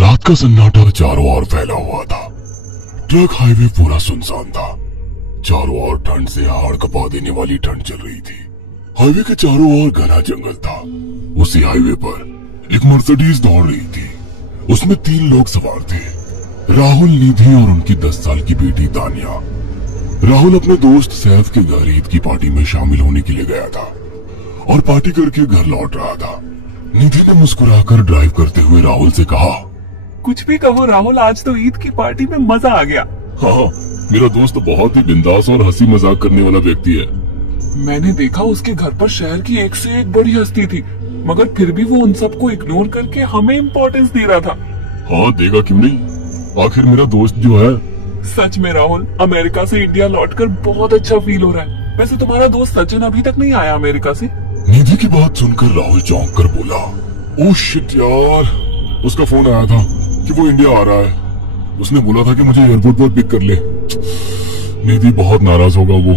रात का सन्नाटा चारों ओर फैला हुआ था। ट्रक हाईवे पूरा सुनसान था। चारों ओर ठंड से हाड़ कपा देने वाली ठंड चल रही थी। हाईवे के चारों ओर घना जंगल था। उसी हाईवे पर एक मर्सिडीज दौड़ रही थी। उसमें 3 लोग सवार थे, राहुल, निधि और उनकी 10 साल की बेटी तानिया। राहुल अपने दोस्त सैफ के घर ईद की पार्टी में शामिल होने के लिए गया था और पार्टी करके घर लौट रहा था। निधि ने मुस्कुराकर ड्राइव करते हुए राहुल से कहा, कुछ भी कहो राहुल, आज तो ईद की पार्टी में मजा आ गया। हाँ, मेरा दोस्त बहुत ही बिंदास और हंसी मजाक करने वाला व्यक्ति है। मैंने देखा उसके घर पर शहर की एक से एक बड़ी हस्ती थी, मगर फिर भी वो उन सबको इग्नोर करके हमें इम्पोर्टेंस दे रहा था। हाँ, देगा क्यों नहीं, आखिर मेरा दोस्त जो है। सच में राहुल, अमेरिका से इंडिया लौटकर बहुत अच्छा फील हो रहा है। वैसे तुम्हारा दोस्त सचिन अभी तक नहीं आया अमेरिका से? निधि की बात सुनकर राहुल चौंक कर बोला, ओह शिट यार, उसका फोन आया था कि वो इंडिया आ रहा है। उसने बोला था कि मुझे एयरपोर्ट पर पिक कर ले। निधि बहुत नाराज होगा वो।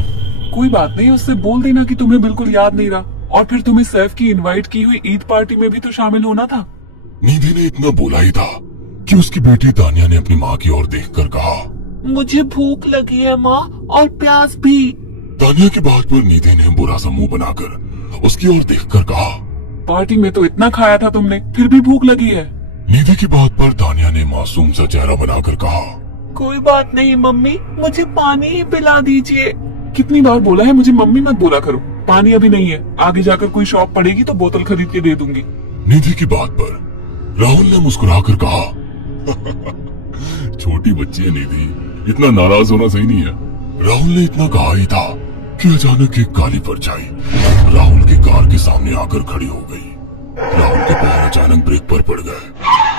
कोई बात नहीं, उससे बोल देना कि तुम्हें बिल्कुल याद नहीं रहा, और फिर तुम्हें सैफ की इनवाइट की हुई ईद पार्टी में भी तो शामिल होना था। निधि ने इतना बोला ही था कि उसकी बेटी तानिया ने अपनी माँ की ओर देखकर कहा, मुझे भूख लगी है माँ, और प्यास भी। तानिया की बात पर निधि ने बुरा सा मुंह बनाकर उसकी ओर देखकर कहा, पार्टी में तो इतना खाया था तुमने, फिर भी भूख लगी है। निधि की बात पर तानिया ने मासूम सा चेहरा बनाकर कहा, कोई बात नहीं मम्मी, मुझे पानी ही पिला दीजिए। कितनी बार बोला है मुझे मम्मी मत बोला करो। पानी अभी नहीं है, आगे जाकर कोई शॉप पड़ेगी तो बोतल खरीद के दे दूंगी। निधि की बात पर राहुल ने मुस्कुराकर कहा, छोटी बच्ची है निधि, इतना नाराज होना सही नहीं है। राहुल ने इतना कहा ही था कि अचानक एक काली परछाई राहुल की कार के सामने आकर खड़ी हो गई। राहुल के पैर अचानक ब्रेक पर पड़ गए।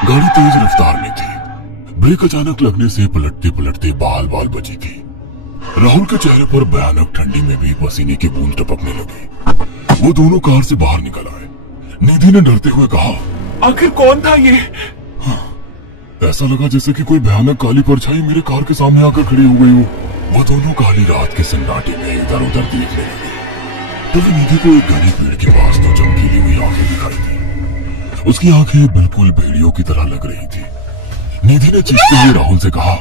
गाड़ी तेज रफ्तार में थी। ब्रेक अचानक लगने से पलटते पलटते बाल बाल बची थी। राहुल के चेहरे पर भयानक ठंडी में भी पसीने की बूंद टपकने लगी। वो दोनों कार से बाहर निकल आए। निधि ने डरते हुए कहा, आखिर कौन था ये? ऐसा लगा जैसे कि कोई भयानक काली परछाई मेरे कार के सामने आकर खड़ी हो गई हो। वो दोनों काली रात के सन्नाटे में इधर उधर देखने लगे। तभी निधि को एक घने पेड़ के पास दो चमकीली हुई आंखें दिखाई दी। उसकी आंखें बिल्कुल भेड़ियों की तरह लग रही थी। निधि ने चीखते हुए राहुल से कहा,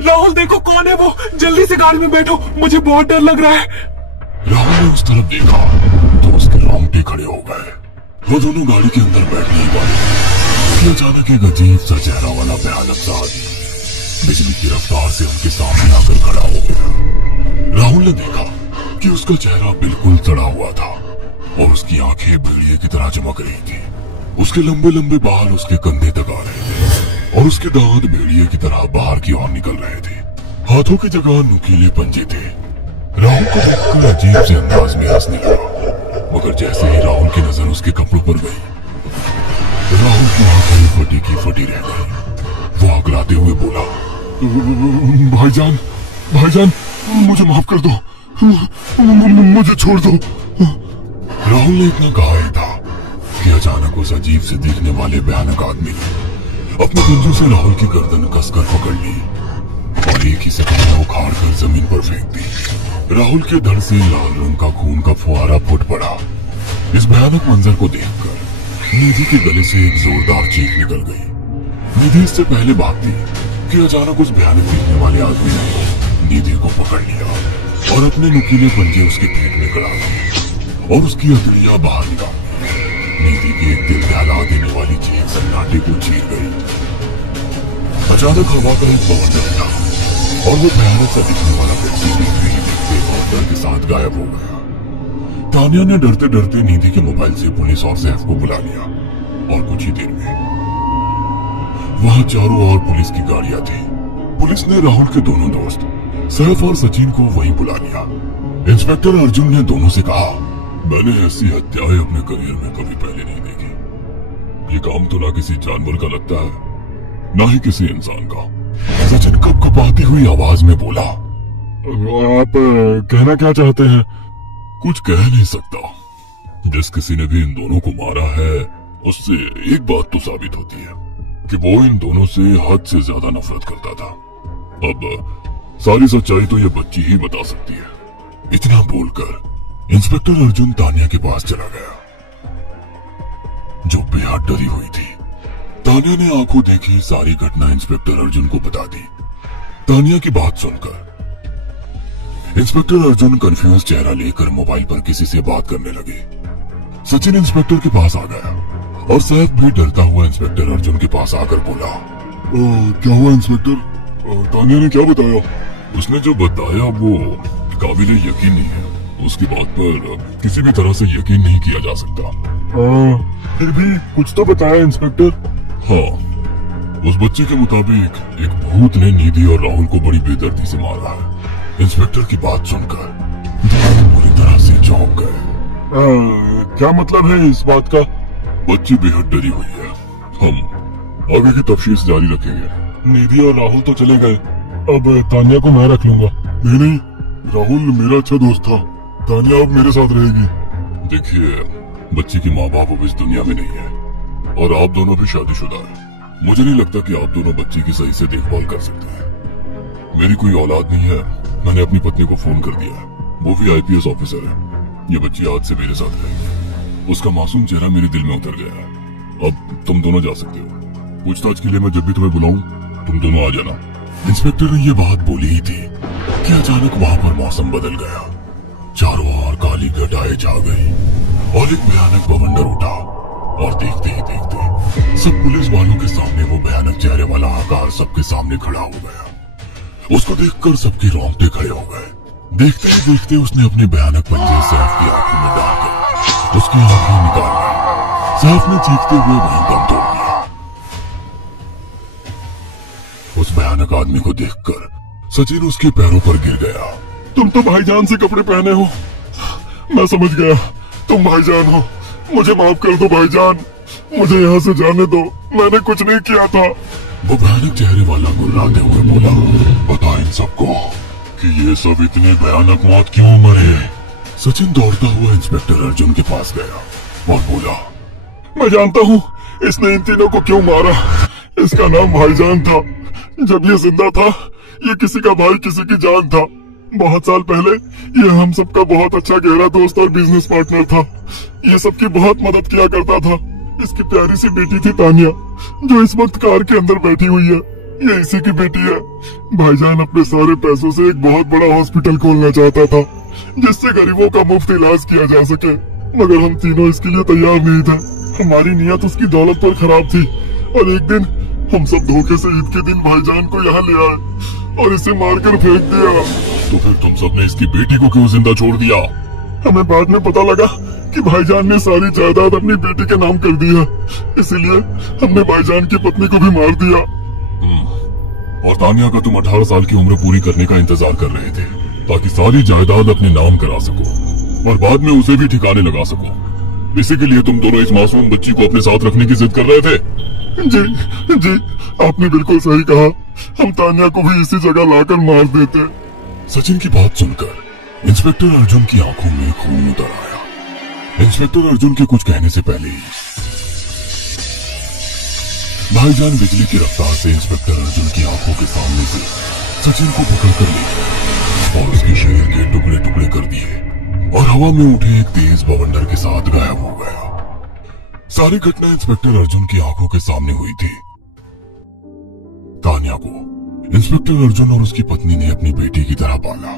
राहुल देखो कौन है वो, जल्दी से गाड़ी में बैठो, मुझे बहुत डर लग रहा है। राहुल ने उस तरफ देखा तो उसके रोंगटे खड़े हो गए। वो दोनों गाड़ी के अंदर बैठने ही वाले कि अचानक एक अजीब सा चेहरा वाला भयानक सा आदमी बिजली की रफ्तार से उनके सामने आकर खड़ा हो गया। राहुल ने देखा कि उसका चेहरा बिल्कुल सड़ा हुआ था और उसकी आंखें भेड़िए की तरह चमक रही थी। उसके लंबे लंबे बाल उसके कंधे तक आ रहे थे और उसके दांत भेड़िए की तरह बाहर की ओर निकल रहे थे। हाथों की जगह नुकीले पंजे थे। राहुल को देखकर अजीब से अंदाज में हंसने लगा, मगर जैसे ही राहुल की नजर उसके कपड़ों पर गई, राहुल की आंखें फटी की फटी रह गई। वो आगलाते हुए बोला, भाईजान, भाईजान, मुझे माफ कर दो, मुझे छोड़ दो। राहुल ने इतना कहा ही था कि अचानक उस अजीब से दिखने वाले भयानक आदमी ने अपने पंजों से राहुल की गर्दन कसकर पकड़ ली और एक ही सेकंड में उखाड़ कर जमीन पर फेंक दी। राहुल के धड़ से लाल रंग का खून का फुहारा फूट पड़ा। इस भयानक मंजर को देखकर निधि के गले से एक जोरदार चीख निकल गई। निधि इससे पहले भागती कि अचानक उस भयानक दिखने वाले आदमी ने निधि को पकड़ लिया और अपने नुकीले पंजे उसके पेट में गड़ा दिए और उसकी हथेलियां बाहर निकाल दी। निधि की एक दिल दहला देने वाली चीख सन्नाटे को चीर गई। अचानक हवा का एक पवन चला और वो भयानक सा दिखने वाला व्यक्ति निधि देखते और डर के साथ गायब हो गया। तानिया ने डरते डरते निधि के मोबाइल से पुलिस और सैफ को बुला लिया और कुछ ही देर में वहां चारों ओर पुलिस की गाड़ियां थी। पुलिस ने राहुल के दोनों दोस्त सैफ और सचिन को वहीं बुला लिया। इंस्पेक्टर अर्जुन ने दोनों से कहा, मैंने ऐसी हत्याएं अपने करियर में कभी पहले नहीं देखी। ये काम तो ना किसी जानवर का लगता है, ना ही किसी इंसान का। सचिन कपकपाती हुई आवाज में बोला, आप कहना क्या चाहते हैं? कुछ कह नहीं सकता। जिस किसी ने भी इन दोनों को मारा है उससे एक बात तो साबित होती है कि वो इन दोनों से हद से ज्यादा नफरत करता था। अब सारी सच्चाई तो ये बच्ची ही बता सकती है। इतना बोलकर इंस्पेक्टर अर्जुन तानिया के पास चला गया जो बेहद डरी हुई थी। तानिया ने आंखों देखी सारी घटना इंस्पेक्टर अर्जुन को बता दी। तानिया की बात सुनकर इंस्पेक्टर अर्जुन कंफ्यूज चेहरा लेकर मोबाइल पर किसी से बात करने लगे। सचिन इंस्पेक्टर के पास आ गया और सैफ भी डरता हुआ इंस्पेक्टर अर्जुन के पास आकर बोला, क्या हुआ इंस्पेक्टर? तानिया ने क्या बताया? उसने जो बताया वो काबिले यकीन नहीं है। उसकी बात पर किसी भी तरह से यकीन नहीं किया जा सकता। फिर भी कुछ तो बताया इंस्पेक्टर। हाँ, उस बच्चे के मुताबिक एक भूत ने निधि और राहुल को बड़ी बेदर्दी से मारा है। इंस्पेक्टर की बात सुनकर दोनों बुरी तरह से चौंक गए। क्या मतलब है इस बात का? बच्ची बेहद डरी हुई है। हम आगे की तफ्तीश जारी रखेंगे। निधि और राहुल तो चले गए, अब तानिया को मैं रख लूंगा। नहीं, राहुल मेरा अच्छा दोस्त था। तानिया अब मेरे साथ रहेगी। देखिए, बच्ची की माँ बाप अब इस दुनिया में नहीं है और आप दोनों भी शादीशुदा है। मुझे नहीं लगता कि आप दोनों बच्ची की सही से देखभाल कर सकते हैं। मेरी कोई औलाद नहीं है। मैंने अपनी पत्नी को फोन कर दिया है, वो भी IPS ऑफिसर है। ये बच्ची आज से मेरे साथ रहेगी। उसका मासूम चेहरा मेरे दिल में उतर गया है। अब तुम दोनों जा सकते हो। पूछताछ के लिए मैं जब भी तुम्हें बुलाऊं तुम दोनों आ जाना। इंस्पेक्टर ने ये बात बोली ही थी कि अचानक वहाँ पर मौसम बदल गया। चारों ओर काली घटाएं छा गई और एक भयानक बवंडर उठा और देखते ही देखते सब पुलिस वालों के सामने वो भयानक चेहरे वाला आकार सबके सामने खड़ा हो गया। उसको देखकर सबके रोंगटे खड़े हो गए। देखते ही देखते उसने अपने भयानक पंजे सैफ की आंखों में डालकर उसकी आंखें निकाल ली। सैफ ने चीखते हुए वहीं दम तोड़ दिया। उस भयानक आदमी को देखकर सचिन उसके पैरों पर गिर गया। तुम तो भाईजान से कपड़े पहने हो। मैं समझ गया, तुम भाईजान हो। मुझे माफ कर दो भाईजान, मुझे यहाँ से जाने दो। मैंने कुछ नहीं किया था। वो भयानक चेहरे वाला गुर्राते हुए बोला, बता इन सबको कि ये सब इतने भयानक मौत क्यों मरे। सचिन दौड़ता हुआ इंस्पेक्टर अर्जुन के पास गया और बोला, मैं जानता हूँ इसने इन तीनों को क्यों मारा। इसका नाम भाईजान था। जब ये जिंदा था ये किसी का भाई किसी की जान था। बहुत साल पहले ये हम सबका बहुत अच्छा गहरा दोस्त और बिजनेस पार्टनर था। ये सबकी बहुत मदद किया करता था। इसकी प्यारी सी बेटी थी तानिया, जो इस वक्त कार के अंदर बैठी हुई है। ये इसी की बेटी है। भाईजान अपने सारे पैसों से एक बहुत बड़ा हॉस्पिटल खोलना चाहता था जिससे गरीबों का मुफ्त इलाज किया जा सके, मगर हम तीनों इसके लिए तैयार नहीं थे। हमारी नीयत उसकी दौलत पर खराब थी और एक दिन हम सब धोखे से ईद के दिन भाईजान को यहाँ ले आए और इसे मारकर फेंक दिया। तो फिर तुम सबने इसकी बेटी को क्यों जिंदा छोड़ दिया? हमें बाद में पता लगा कि भाईजान ने सारी जायदाद अपनी बेटी के नाम कर दी है, इसीलिए हमने भाईजान की पत्नी को भी मार दिया। और तानिया का तुम 18 साल की उम्र पूरी करने का इंतजार कर रहे थे ताकि सारी जायदाद अपने नाम करा सको और बाद में उसे भी ठिकाने लगा सको। इसी के लिए तुम दोनों इस मासूम बच्ची को अपने साथ रखने की जिद कर रहे थे। जी, आपने बिल्कुल सही कहा। हम तानिया को भी इसी जगह लाकर मार देते। सचिन की बात सुनकर इंस्पेक्टर अर्जुन की आंखों में खून उतर आया। इंस्पेक्टर अर्जुन के कुछ कहने से पहले ही भाईजान बिजली की रफ्तार से इंस्पेक्टर अर्जुन की आंखों के सामने से सचिन को पकड़कर ले गया और उसके शरीर के टुकड़े टुकड़े कर दिए और हवा में उठे एक तेज बवंडर के साथ गायब हो गया। सारी घटना इंस्पेक्टर अर्जुन की आंखों के सामने हुई थी। तानिया को इंस्पेक्टर अर्जुन और उसकी पत्नी ने अपनी बेटी की तरह पाला।